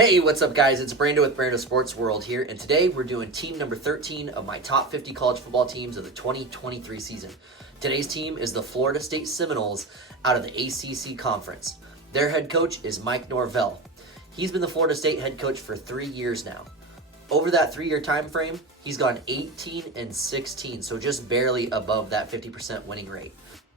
Hey, what's up guys? It's Brando with Brando Sports World here, and today we're doing team number 13 of my top 50 college football teams of the 2023 season. Today's team is the Florida State Seminoles out of the ACC Conference. Their head coach is Mike Norvell. He's been the Florida State head coach for 3 years now. Over that 3-year time frame, he's gone 18-16, so just barely above that 50% winning rate.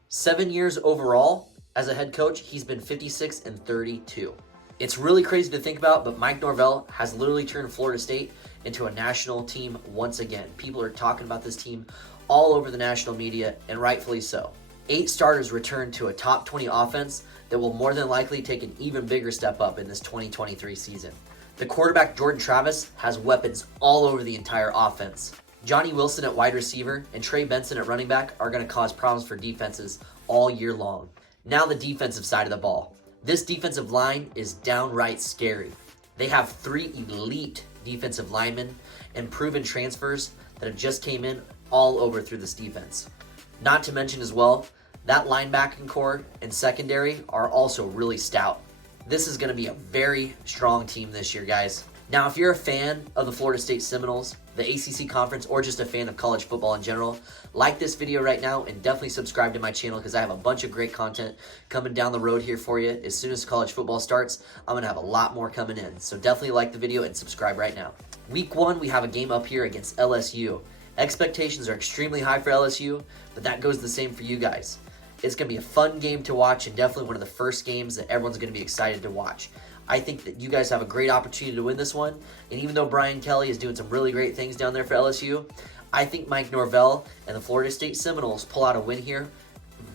7 years overall as a head coach, he's been 56-32. It's really crazy to think about, but Mike Norvell has literally turned Florida State into a national team once again. People are talking about this team all over the national media, and rightfully so. 8 starters returned to a top 20 offense that will more than likely take an even bigger step up in this 2023 season. The quarterback Jordan Travis has weapons all over the entire offense. Johnny Wilson at wide receiver and Trey Benson at running back are going to cause problems for defenses all year long. Now the defensive side of the ball. This defensive line is downright scary. They have 3 elite defensive linemen and proven transfers that have just came in all over through this defense. Not to mention as well, that linebacking core and secondary are also really stout. This is going to be a very strong team this year, guys. Now, if you're a fan of the Florida State Seminoles, the ACC Conference, or just a fan of college football in general, like this video right now and definitely subscribe to my channel because I have a bunch of great content coming down the road here for you. As soon as college football starts, I'm going to have a lot more coming in. So definitely like the video and subscribe right now. Week 1, we have a game up here against LSU. Expectations are extremely high for LSU, but that goes the same for you guys. It's going to be a fun game to watch and definitely one of the first games that everyone's going to be excited to watch. I think that you guys have a great opportunity to win this one. And even though Brian Kelly is doing some really great things down there for LSU, I think Mike Norvell and the Florida State Seminoles pull out a win here.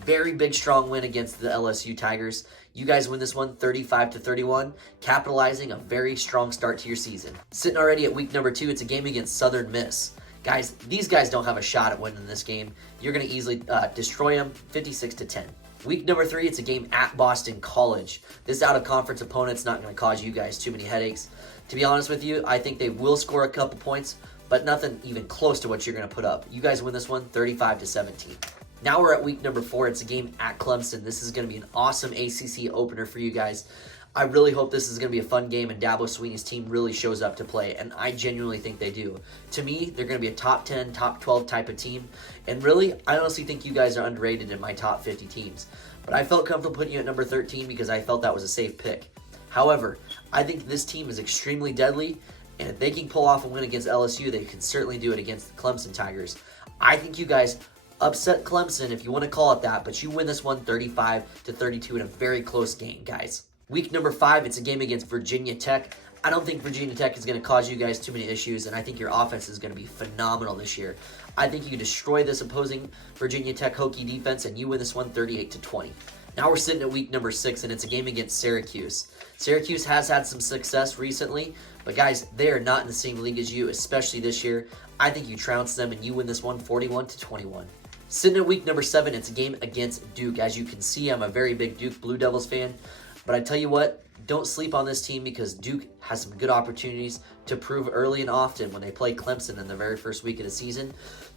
Very big, strong win against the LSU Tigers. You guys win this one 35-31, capitalizing a very strong start to your season. Sitting already at week number 2, it's a game against Southern Miss. Guys, these guys don't have a shot at winning this game. You're going to easily destroy them 56-10. Week number 3, it's a game at Boston College. This out-of-conference opponent's not going to cause you guys too many headaches. To be honest with you, I think they will score a couple points, but nothing even close to what you're going to put up. You guys win this one 35-17. Now we're at week number 4. It's a game at Clemson. This is going to be an awesome ACC opener for you guys. I really hope this is going to be a fun game and Dabo Swinney's team really shows up to play, and I genuinely think they do. To me, they're going to be a top 10, top 12 type of team, and really, I honestly think you guys are underrated in my top 50 teams. But I felt comfortable putting you at number 13 because I felt that was a safe pick. However, I think this team is extremely deadly, and if they can pull off a win against LSU, they can certainly do it against the Clemson Tigers. I think you guys upset Clemson, if you want to call it that, but you win this one 35-32 in a very close game, guys. Week number 5, it's a game against Virginia Tech. I don't think Virginia Tech is going to cause you guys too many issues, and I think your offense is going to be phenomenal this year. I think you destroy this opposing Virginia Tech Hokie defense, and you win this one 38-20. Now we're sitting at week number 6, and it's a game against Syracuse. Syracuse has had some success recently, but guys, they are not in the same league as you, especially this year. I think you trounce them, and you win this one 41-21. Sitting at week number 7, it's a game against Duke. As you can see, I'm a very big Duke Blue Devils fan. But I tell you what, don't sleep on this team because Duke has some good opportunities to prove early and often when they play Clemson in the very first week of the season.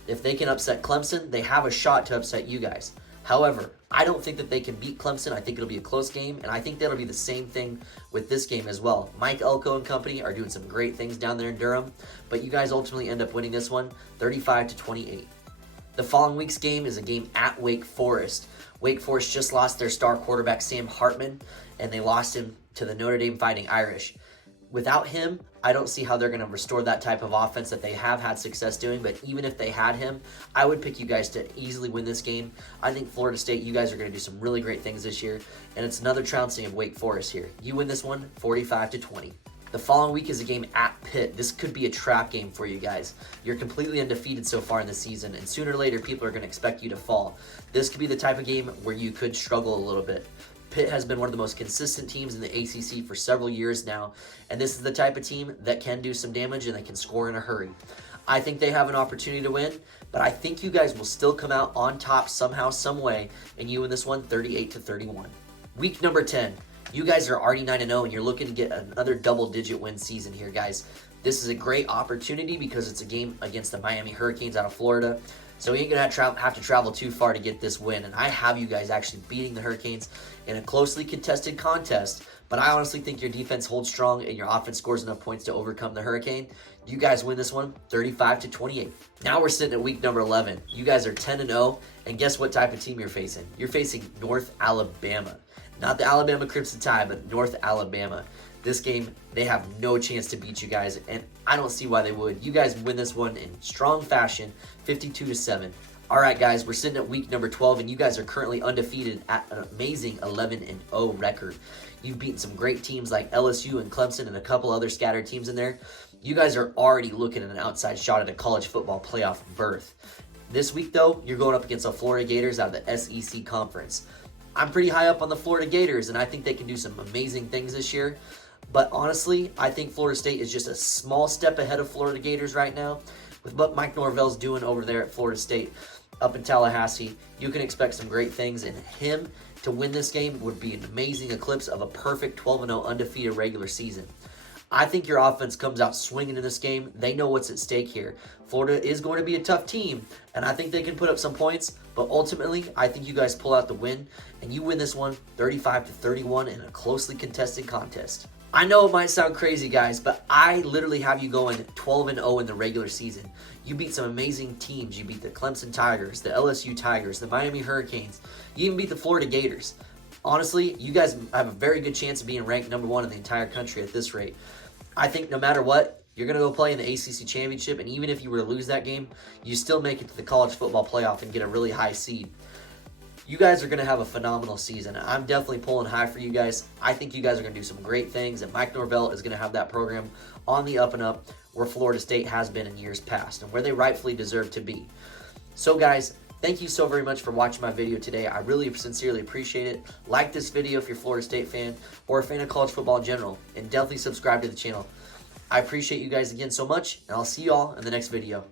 If they can upset Clemson, they have a shot to upset you guys. However, I don't think that they can beat Clemson. I think it'll be a close game, and I think that'll be the same thing with this game as well. Mike Elko and company are doing some great things down there in Durham, but you guys ultimately end up winning this one 35-28. The following week's game is a game at Wake Forest. Wake Forest just lost their star quarterback, Sam Hartman, and they lost him to the Notre Dame Fighting Irish. Without him, I don't see how they're going to restore that type of offense that they have had success doing, but even if they had him, I would pick you guys to easily win this game. I think Florida State, you guys are going to do some really great things this year, and it's another trouncing of Wake Forest here. You win this one 45-20. The following week is a game at Pitt. This could be a trap game for you guys. You're completely undefeated so far in the season, and sooner or later, people are going to expect you to fall. This could be the type of game where you could struggle a little bit. Pitt has been one of the most consistent teams in the ACC for several years now, and this is the type of team that can do some damage and they can score in a hurry. I think they have an opportunity to win, but I think you guys will still come out on top somehow, some way, and you win this one 38-31. Week number 10. You guys are already 9-0, and you're looking to get another double-digit win season here, guys. This is a great opportunity because it's a game against the Miami Hurricanes out of Florida. So we ain't going to have to travel too far to get this win. And I have you guys actually beating the Hurricanes in a closely contested contest, but I honestly think your defense holds strong and your offense scores enough points to overcome the Hurricane. You guys win this one 35-28. Now we're sitting at week number 11. You guys are 10-0, and guess what type of team you're facing? You're facing North Alabama. Not the Alabama Crimson Tide, but North Alabama. This game, they have no chance to beat you guys, and I don't see why they would. You guys win this one in strong fashion, 52-7. All right, guys, we're sitting at week number 12, and you guys are currently undefeated at an amazing 11-0 record. You've beaten some great teams like LSU and Clemson and a couple other scattered teams in there. You guys are already looking at an outside shot at a college football playoff berth. This week, though, you're going up against the Florida Gators out of the SEC Conference. I'm pretty high up on the Florida Gators, and I think they can do some amazing things this year. But honestly, I think Florida State is just a small step ahead of Florida Gators right now. With what Mike Norvell's doing over there at Florida State up in Tallahassee, you can expect some great things, and him to win this game would be an amazing eclipse of a perfect 12-0 undefeated regular season. I think your offense comes out swinging in this game. They know what's at stake here. Florida is going to be a tough team, and I think they can put up some points, but ultimately, I think you guys pull out the win, and you win this one 35-31 in a closely contested contest. I know it might sound crazy, guys, but I literally have you going 12-0 in the regular season. You beat some amazing teams. You beat the Clemson Tigers, the LSU Tigers, the Miami Hurricanes. You even beat the Florida Gators. Honestly, you guys have a very good chance of being ranked number 1 in the entire country at this rate. I think no matter what, you're going to go play in the ACC Championship, and even if you were to lose that game, you still make it to the college football playoff and get a really high seed. You guys are going to have a phenomenal season. I'm definitely pulling high for you guys. I think you guys are going to do some great things, and Mike Norvell is going to have that program on the up and up where Florida State has been in years past and where they rightfully deserve to be. So guys, thank you so very much for watching my video today. I really sincerely appreciate it. Like this video if you're a Florida State fan or a fan of college football in general, and definitely subscribe to the channel. I appreciate you guys again so much, and I'll see you all in the next video.